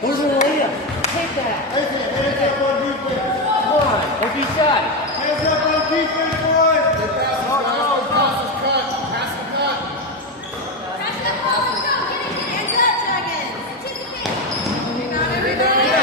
Where's the layup? Take that. Hands up on defense. Come on. Don't be shy. Hands up on defense, boys. The pass is cut. Pass is cut. Pass is cut. Hands up, Dragons. Rebound, everybody.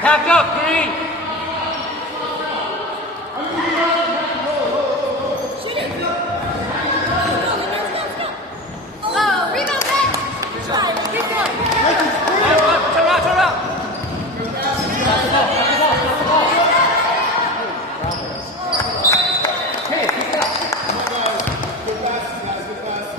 Pack up, Green! Rebound back. Keep going. Turn around! Hey, keep it up. Good passes, guys. Good passes.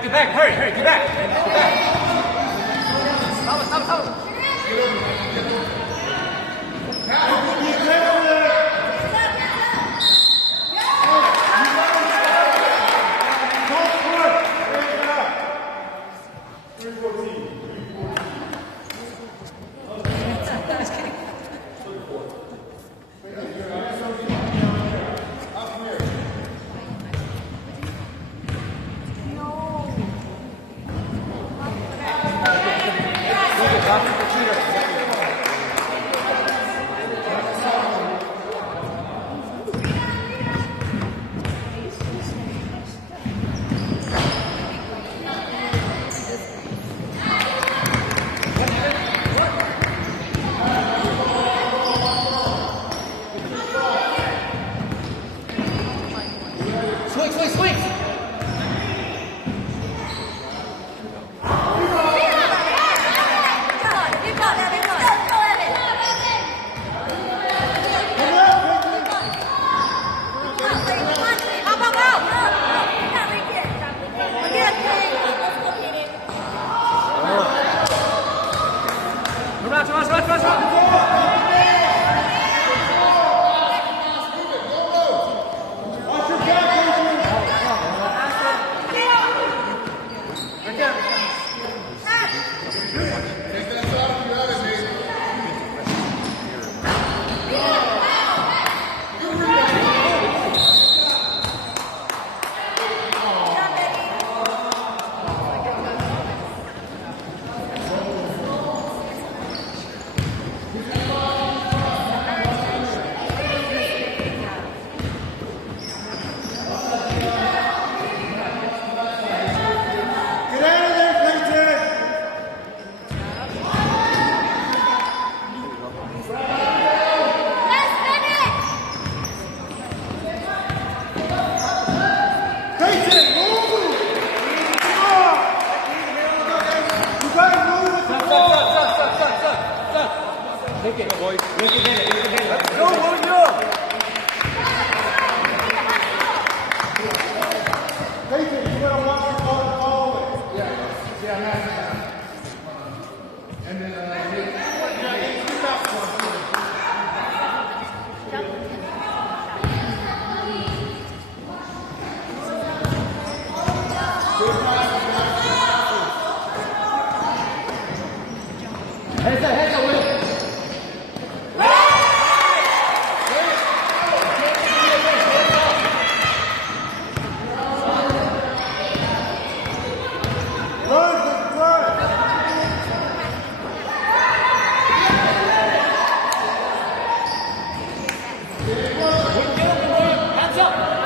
Get back, hurry, get back. Stop. Swing! Take it, boys. Make it hit it. Let's go, what we doing? Nathan, you gotta watch your ball always. Yeah, nice. And then, good pass, guys. Heads up, Will. Hands up.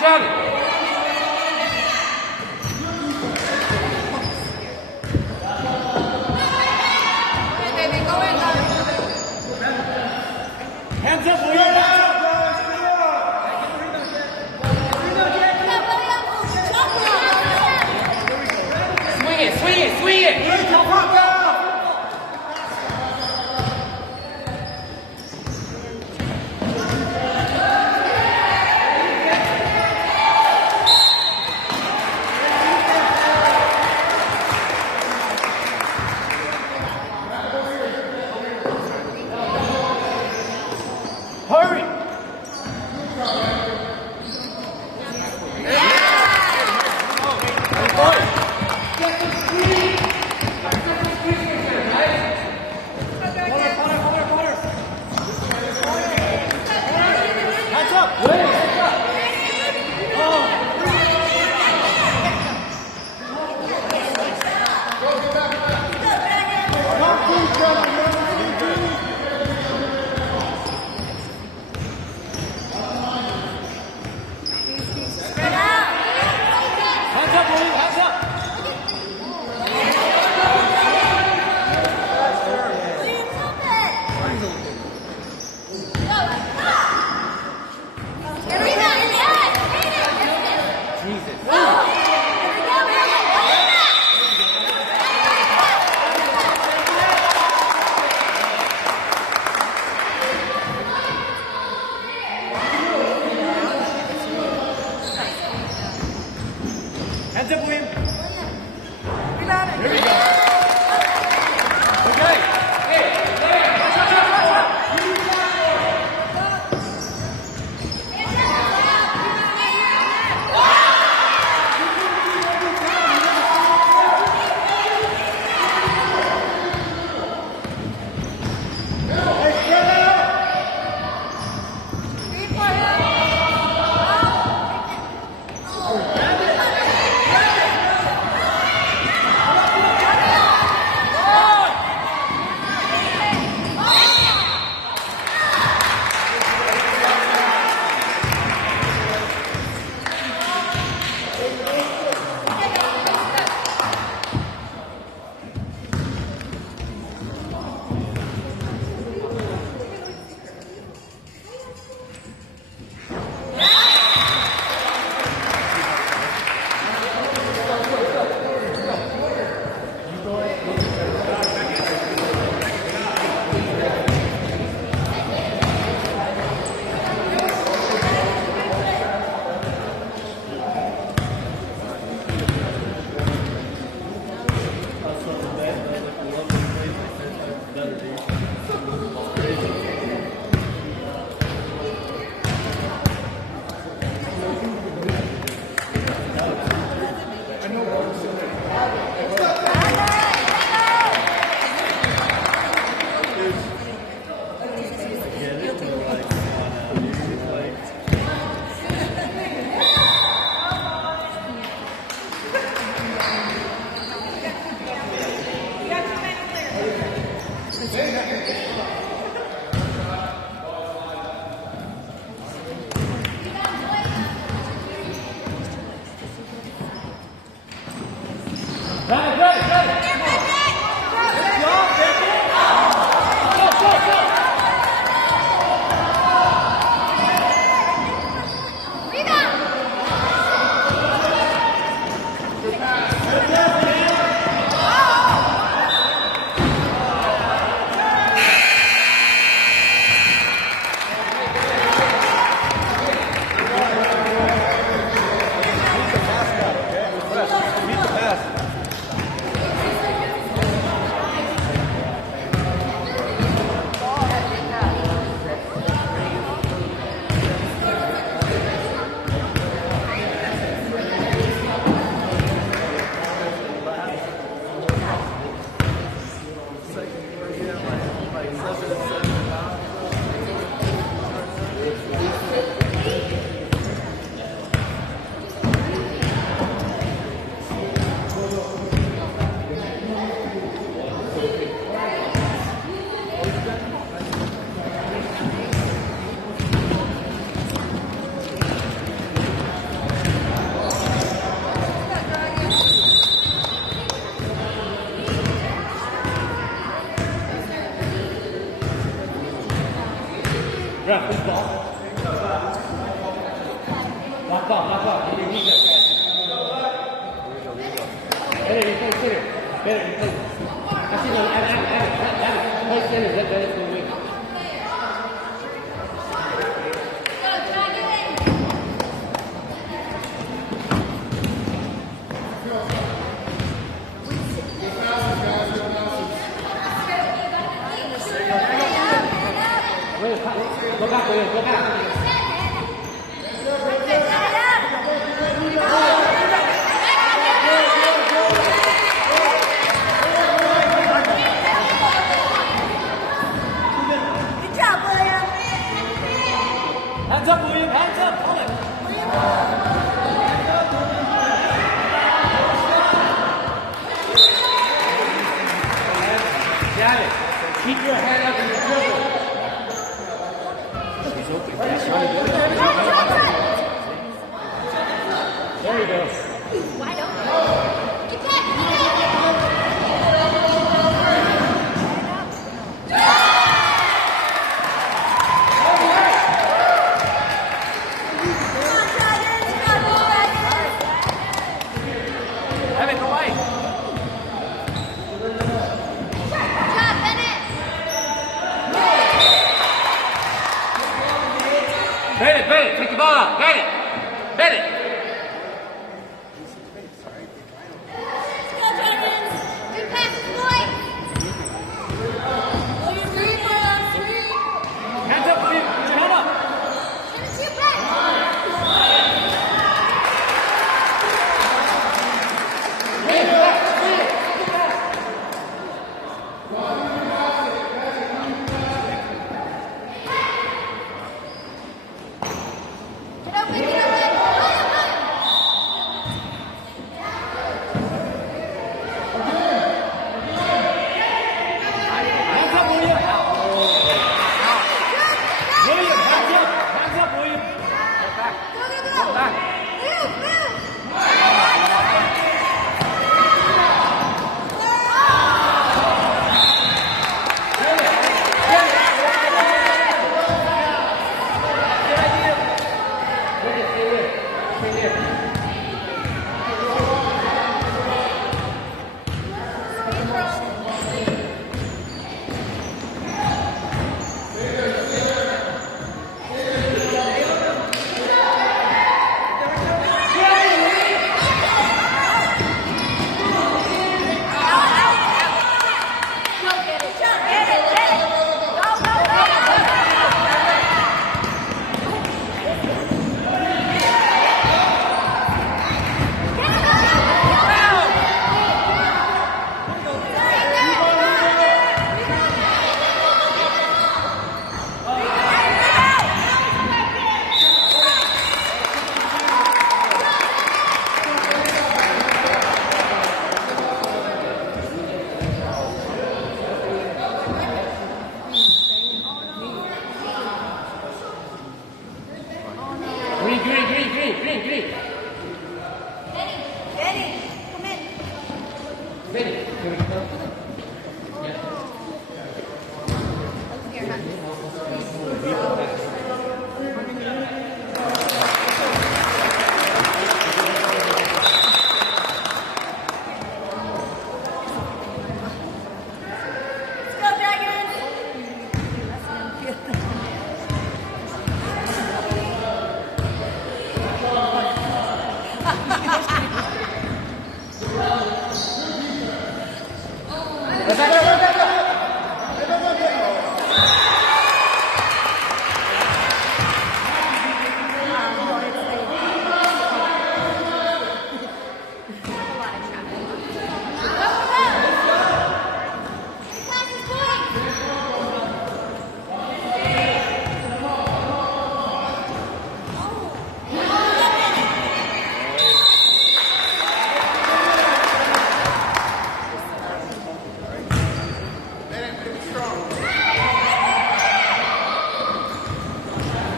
Johnny. Baby, go in, Hands up, Will. Swing it. Yeah, good ball. Lock off. You need that guy. Better, you play center. Better, you play. I see no, Add it. Play center, let it go away. Go back, William, go back. Good job, William. Hands up, William, hands up, hold it. Got it. Keep your head up and dribble. There you go. Wide open. Get back. Evan, go away. Good job, Bennett. Bennett, take the ball out. Bennett. Go, Dragons. Good passes, boys. Three. Hands up, William. Put your hand up. Finish your back. Get open. Hands up, William. William, hands up. Hands up, William. Go. Move.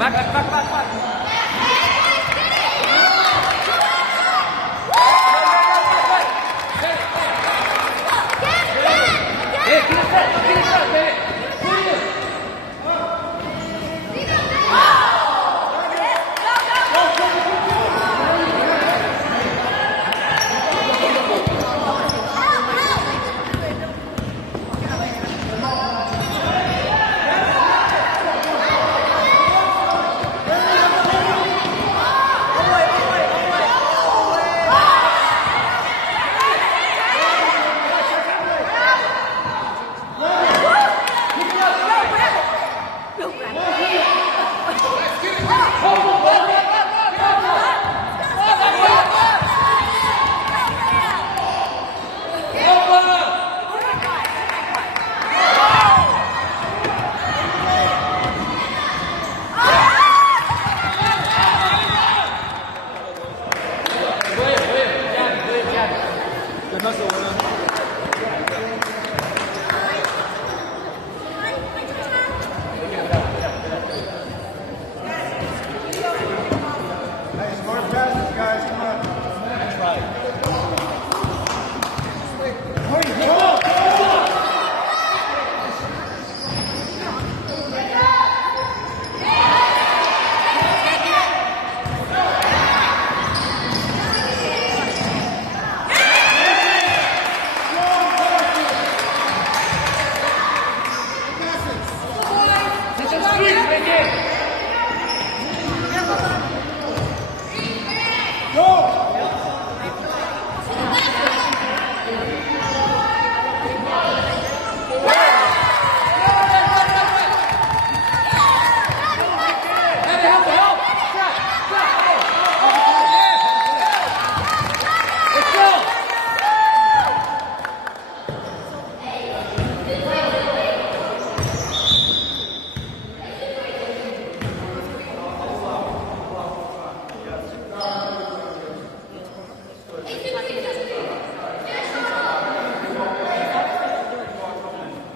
Get it set, Bennett. Clear you. Hey, smart passes, guys. Come on.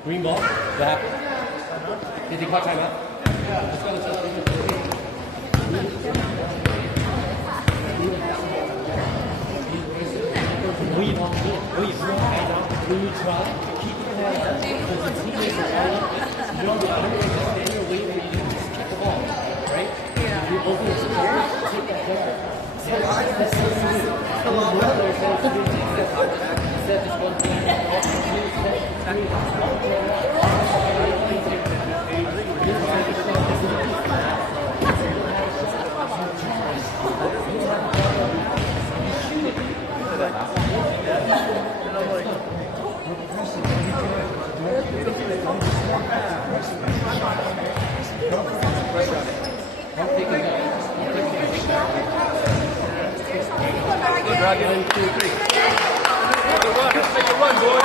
Green ball. What happened? Did you call timeout? Yeah. Let's go. We try to keep your head up because the teammates are all up. You don't understand your weight when you just kick the ball, right? Yeah. You open the door, take that ball. That's so sweet. And the brother says, set this one thing. One, two, three. Make a run, boys.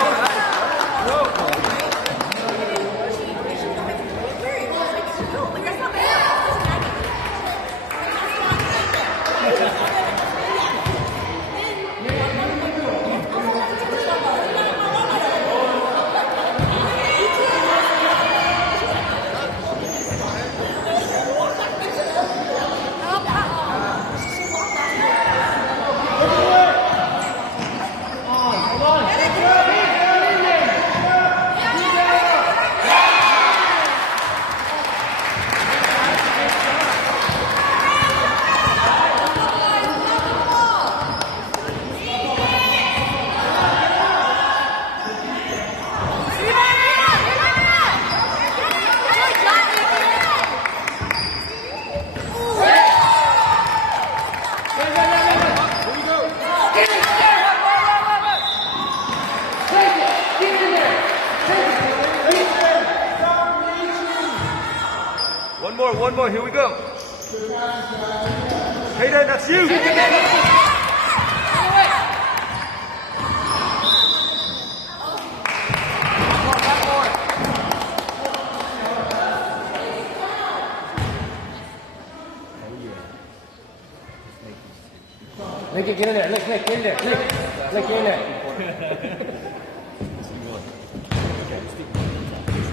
One more, here we go. Hayden, that's you. Nick, get in there. Nick, get in there. Nick, get in there.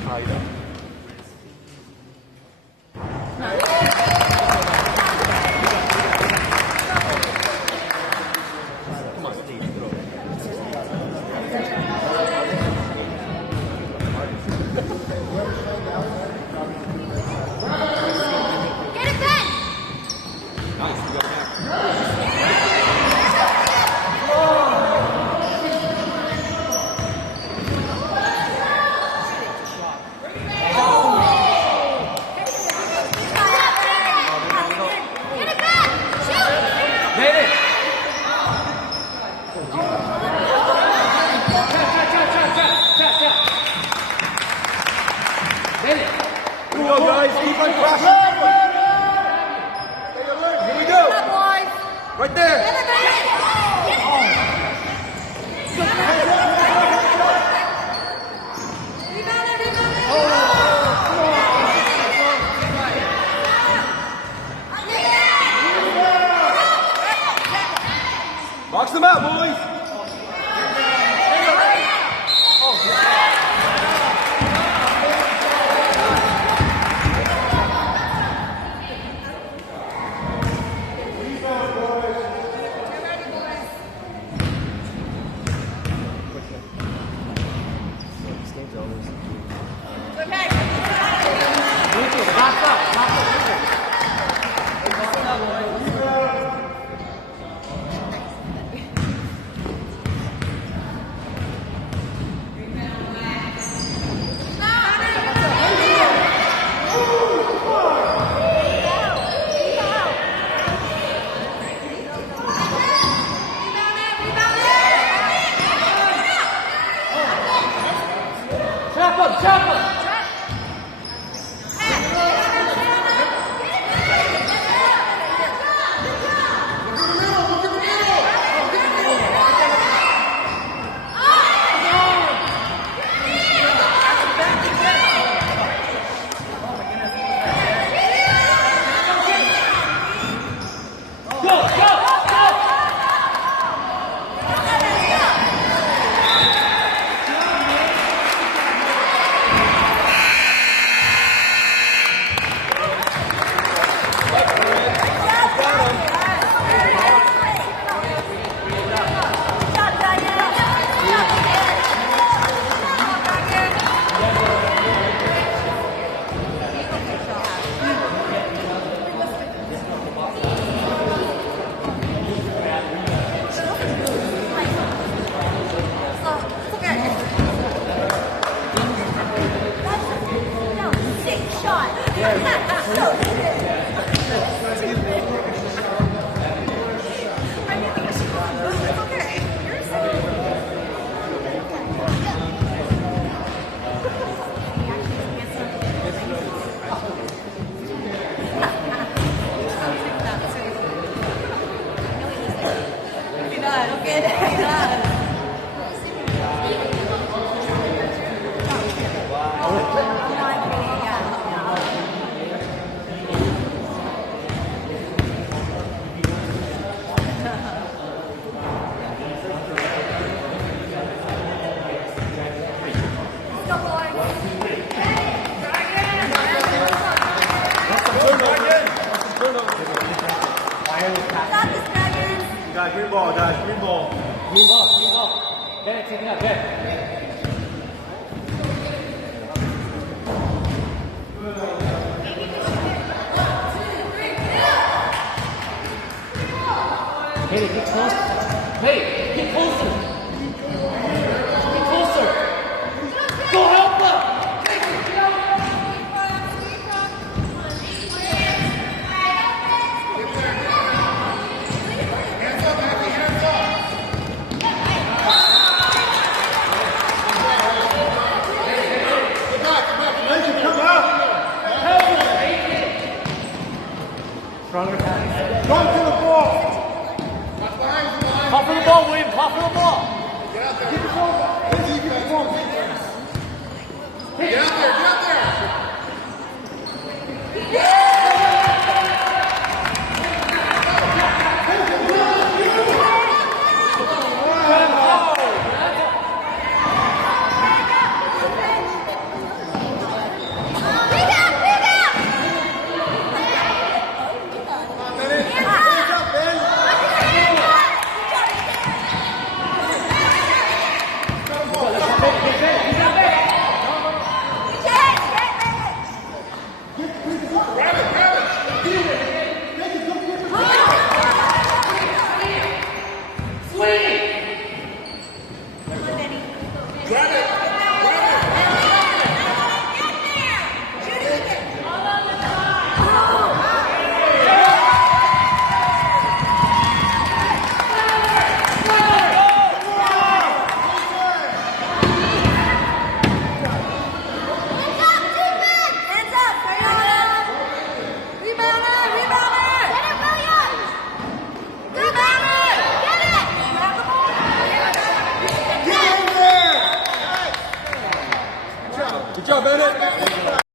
Tied up. Get it. Here we go, guys. Keep on crashing. Here we go. Right there. Box them out, boys. Chop him. Green ball, guys. Green ball. Green ball. Get it, take it out, get it. Hey, get close. Hey, get closer. Get closer. Go help her. Stronger pass. Run to the ball. Pop for the ball, William. Pop for the ball. Get out there. Keep the ball. Get out there. Get out there.